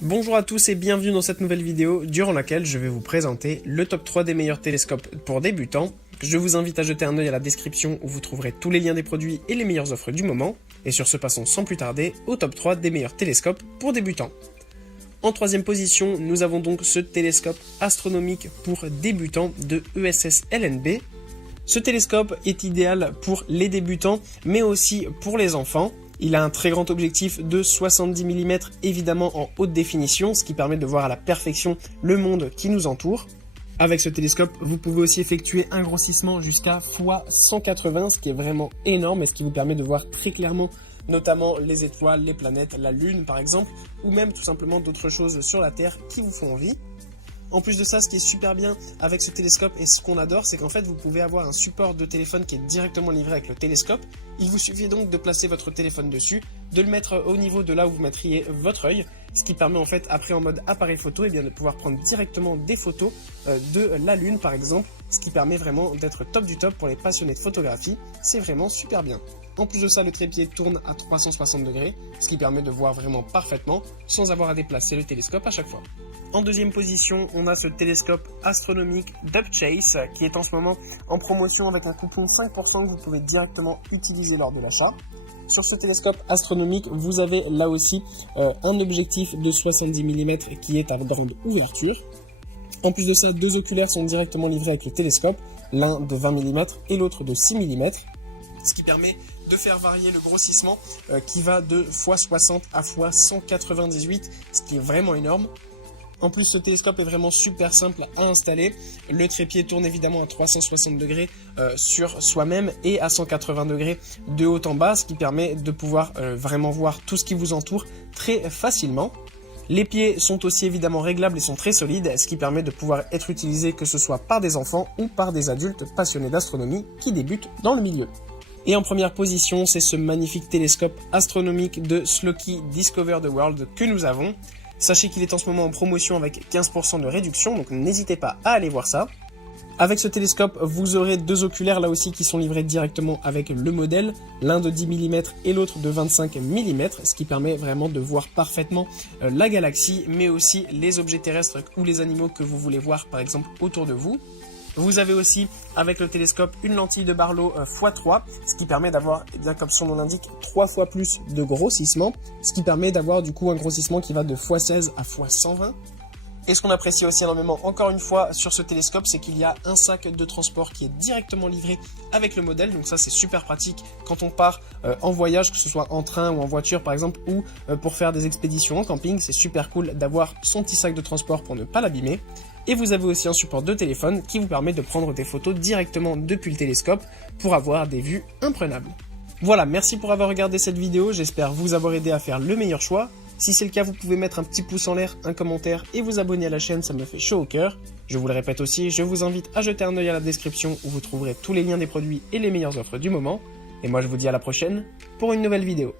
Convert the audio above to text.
Bonjour à tous et bienvenue dans cette nouvelle vidéo durant laquelle je vais vous présenter le top 3 des meilleurs télescopes pour débutants. Je vous invite à jeter un œil à la description où vous trouverez tous les liens des produits et les meilleures offres du moment. Et sur ce, passons sans plus tarder au top 3 des meilleurs télescopes pour débutants. En troisième position, nous avons donc ce télescope astronomique pour débutants de ESS LNB. Ce télescope est idéal pour les débutants mais aussi pour les enfants. Il a un très grand objectif de 70 mm évidemment en haute définition, ce qui permet de voir à la perfection le monde qui nous entoure. Avec ce télescope, vous pouvez aussi effectuer un grossissement jusqu'à x180, ce qui est vraiment énorme et ce qui vous permet de voir très clairement notamment les étoiles, les planètes, la Lune par exemple, ou même tout simplement d'autres choses sur la Terre qui vous font envie. En plus de ça, ce qui est super bien avec ce télescope et ce qu'on adore, c'est qu'en fait vous pouvez avoir un support de téléphone qui est directement livré avec le télescope. Il vous suffit donc de placer votre téléphone dessus, de le mettre au niveau de là où vous mettriez votre œil, ce qui permet en fait après en mode appareil photo et bien de pouvoir prendre directement des photos de la Lune par exemple, ce qui permet vraiment d'être top du top pour les passionnés de photographie. C'est vraiment super bien. En plus de ça, le trépied tourne à 360 degrés, ce qui permet de voir vraiment parfaitement sans avoir à déplacer le télescope à chaque fois. En deuxième position, on a ce télescope astronomique Dubchase qui est en ce moment en promotion avec un coupon 5% que vous pouvez directement utiliser lors de l'achat. Sur ce télescope astronomique, vous avez là aussi un objectif de 70 mm qui est à grande ouverture. En plus de ça, deux oculaires sont directement livrés avec le télescope, l'un de 20 mm et l'autre de 6 mm, ce qui permet de faire varier le grossissement qui va de x60 à x198, ce qui est vraiment énorme. En plus, ce télescope est vraiment super simple à installer. Le trépied tourne évidemment à 360 degrés sur soi-même et à 180 degrés de haut en bas, ce qui permet de pouvoir vraiment voir tout ce qui vous entoure très facilement. Les pieds sont aussi évidemment réglables et sont très solides, ce qui permet de pouvoir être utilisé que ce soit par des enfants ou par des adultes passionnés d'astronomie qui débutent dans le milieu. Et en première position, c'est ce magnifique télescope astronomique de Sloky Discover the World que nous avons. Sachez qu'il est en ce moment en promotion avec 15% de réduction, donc n'hésitez pas à aller voir ça. Avec ce télescope, vous aurez deux oculaires là aussi qui sont livrés directement avec le modèle, l'un de 10 mm et l'autre de 25 mm, ce qui permet vraiment de voir parfaitement la galaxie, mais aussi les objets terrestres ou les animaux que vous voulez voir par exemple autour de vous. Vous avez aussi, avec le télescope, une lentille de Barlow x3, ce qui permet d'avoir, bien comme son nom l'indique, 3 fois plus de grossissement, ce qui permet d'avoir du coup un grossissement qui va de x16 à x120. Et ce qu'on apprécie aussi énormément, encore une fois, sur ce télescope, c'est qu'il y a un sac de transport qui est directement livré avec le modèle. Donc ça, c'est super pratique quand on part en voyage, que ce soit en train ou en voiture par exemple, ou pour faire des expéditions en camping. C'est super cool d'avoir son petit sac de transport pour ne pas l'abîmer. Et vous avez aussi un support de téléphone qui vous permet de prendre des photos directement depuis le télescope pour avoir des vues imprenables. Voilà, merci pour avoir regardé cette vidéo, j'espère vous avoir aidé à faire le meilleur choix. Si c'est le cas, vous pouvez mettre un petit pouce en l'air, un commentaire et vous abonner à la chaîne, ça me fait chaud au cœur. Je vous le répète aussi, je vous invite à jeter un œil à la description où vous trouverez tous les liens des produits et les meilleures offres du moment. Et moi je vous dis à la prochaine pour une nouvelle vidéo.